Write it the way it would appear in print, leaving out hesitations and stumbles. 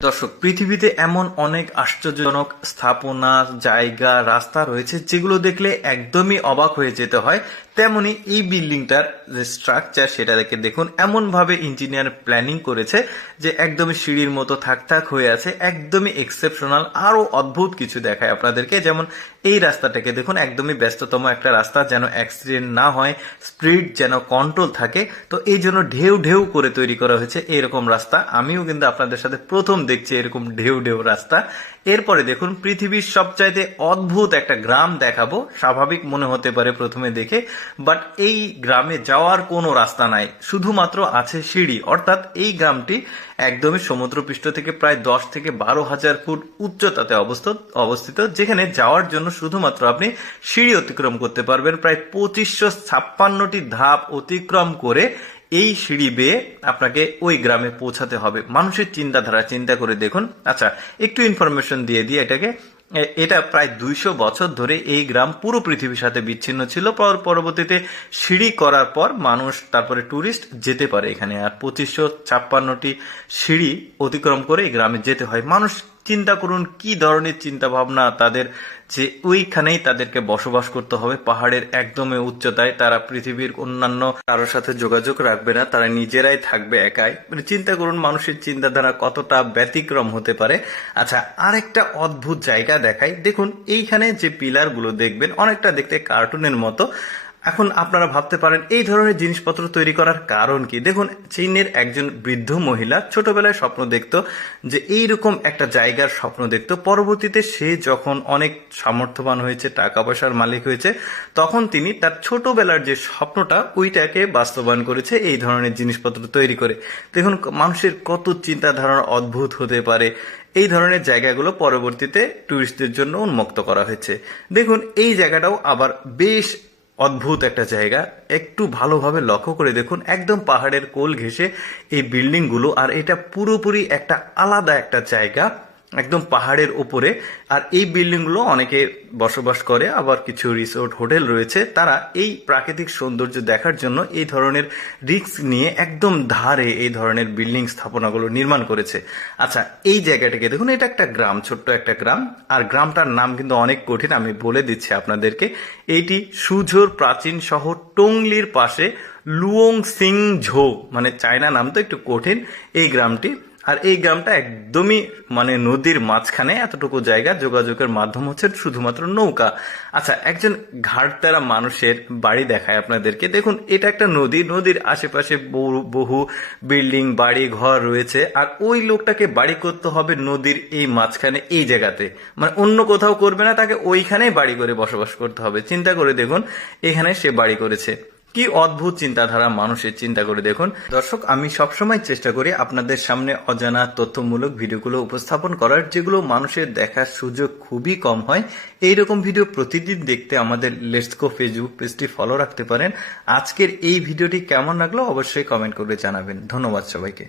দর্শক, পৃথিবীতে এমন অনেক আশ্চর্যজনক স্থাপনা, জায়গা, রাস্তা রয়েছে যেগুলো দেখলে একদমই অবাক হয়ে যেতে হয়। তেমনি এই বিল্ডিংটার যে স্ট্রাকচার সেটা দেখে দেখুন, এমন ভাবে ইঞ্জিনিয়ার প্ল্যানিং করেছে যে একদমই সিঁড়ির মতো থাক থাক হয়ে আছে, একদমই এক্সেপশনাল। আরো অদ্ভুত কিছু দেখায় আপনাদেরকে, যেমন এই রাস্তাটাকে দেখুন, একদমই ব্যস্ততম একটা রাস্তা, যেন অ্যাক্সিডেন্ট না হয়, স্পিড যেন কন্ট্রোল থাকে। তো এই জন্য ঢেউ ঢেউ করে তৈরি করা হয়েছে এরকম রাস্তা। আমিও কিন্তু আপনাদের সাথে প্রথম দেখছি এরকম ঢেউ ঢেউ রাস্তা। এরপরে দেখুন, পৃথিবীর সবচাইতে অদ্ভুত একটা গ্রাম দেখাবো। স্বাভাবিক মনে হতে পারে প্রথমে দেখে, বাট এই গ্রামে যাওয়ার কোনো রাস্তা নাই, শুধুমাত্র আছে সিঁড়ি। অর্থাৎ এই গ্রামটি একদমই সমুদ্রপৃষ্ঠ থেকে প্রায় 10 থেকে 12 হাজার ফুট উচ্চতাতে অবস্থিত, যেখানে যাওয়ার জন্য শুধুমাত্র আপনি সিঁড়ি অতিক্রম করতে পারবেন। প্রায় 2556টি ধাপ অতিক্রম করে এই সিঁড়ি বেয়ে আপনাকে ওই গ্রামে পৌঁছাতে হবে। মানুষের চিন্তাধারা চিন্তা করে দেখুন। আচ্ছা, একটু ইনফরমেশন দিয়ে দিই এটাকে। এটা প্রায় 200 বছর ধরে এই গ্রাম পুরো পৃথিবীর সাথে বিচ্ছিন্ন ছিল। পরবর্তীতে সিঁড়ি করার পর মানুষ, তারপরে ট্যুরিস্ট যেতে পারে এখানে। আর 2556টি সিঁড়ি অতিক্রম করে এই গ্রামে যেতে হয়। মানুষ চিন্তা করুন কি ধরনের চিন্তা ভাবনা তাদের, যে ওইখানেই তাদেরকে বসবাস করতে হবে পাহাড়ের একদমই উচ্চতায়। তারা পৃথিবীর অন্যান্য কারোর সাথে যোগাযোগ রাখবে না, তারা নিজেরাই থাকবে একাই। মানে চিন্তা করুন মানুষের চিন্তাধারা কতটা ব্যতিক্রম হতে পারে। আচ্ছা, আরেকটা অদ্ভুত জায়গা দেখাই। দেখুন, এইখানে যে পিলার গুলো দেখবেন অনেকটা দেখতে কার্টুনের মতো। এখন আপনারা ভাবতে পারেন এই ধরনের জিনিসপত্র তৈরি করার কারণ কি। দেখুন, চীনের একজন বৃদ্ধ মহিলা ছোটবেলায় স্বপ্ন দেখতো যে এইরকম একটা জায়গার স্বপ্ন দেখতো। পরবর্তীতে সে যখন অনেক সামর্থ্যবান হয়েছে, টাকা পয়সার মালিক হয়েছে, তখন তিনি তার ছোটবেলার যে স্বপ্নটা ওইটাকে বাস্তবায়ন করেছে এই ধরনের জিনিসপত্র তৈরি করে। দেখুন মানুষের কত চিন্তাধারা অদ্ভুত হতে পারে। এই ধরনের জায়গাগুলো পরবর্তীতে টুরিস্টদের জন্য উন্মুক্ত করা হয়েছে। দেখুন, এই জায়গাটাও আবার বেশ অদ্ভুত একটা জায়গা। একটু ভালোভাবে লক্ষ্য করে দেখুন, একদম পাহাড়ের কোল ঘেঁষে এই বিল্ডিং গুলো, আর এটা পুরোপুরি একটা আলাদা একটা জায়গা, একদম পাহাড়ের উপরে। আর এই বিল্ডিং গুলো অনেকে বসবাস করে, আবার কিছু রিসোর্ট হোটেল রয়েছে। তারা এই প্রাকৃতিক সৌন্দর্য দেখার জন্য এই ধরনের রিস্ক নিয়ে একদম ধারে এই ধরনের বিল্ডিং স্থাপনাগুলো নির্মাণ করেছে। আচ্ছা, এই জায়গাটাকে দেখুন, এটা একটা গ্রাম, ছোট্ট একটা গ্রাম। আর গ্রামটার নাম কিন্তু অনেক কঠিন, আমি বলে দিচ্ছি আপনাদেরকে। এইটি সুঝোর প্রাচীন শহর টংলির পাশে লুয়ং সিং ঝো, মানে চায়না নাম তো একটু কঠিন এই গ্রামটি। আর এই গ্রামটা একদমই মানে নদীর মাঝখানে, এতটুকু জায়গা, যোগাযোগের মাধ্যম হচ্ছে শুধুমাত্র নৌকা। আচ্ছা, একজন ঘাটতেরা মানুষের বাড়ি দেখায় আপনাদেরকে। দেখুন, এটা একটা নদী, নদীর আশেপাশে বহু বিল্ডিং, বাড়ি ঘর রয়েছে। আর ওই লোকটাকে বাড়ি করতে হবে নদীর এই মাঝখানে, এই জায়গাতে, মানে অন্য কোথাও করবে না, তাকে ওইখানেই বাড়ি করে বসবাস করতে হবে। চিন্তা করে দেখুন, এখানে সে বাড়ি করেছে। কি অদ্ভুত চিন্তাধারা মানুষের, চিন্তা করে দেখুন। দর্শক, আমি সবসময় চেষ্টা করি আপনাদের সামনে অজানা তথ্যমূলক ভিডিওগুলো উপস্থাপন করার, যেগুলো মানুষের দেখার সুযোগ খুবই কম হয়। এইরকম ভিডিও প্রতিদিন দেখতে আমাদের লেটস গো ফেসবুক পেজটি ফলো রাখতে পারেন। আজকের এই ভিডিওটি কেমন লাগলো অবশ্যই কমেন্ট করে জানাবেন। ধন্যবাদ সবাইকে।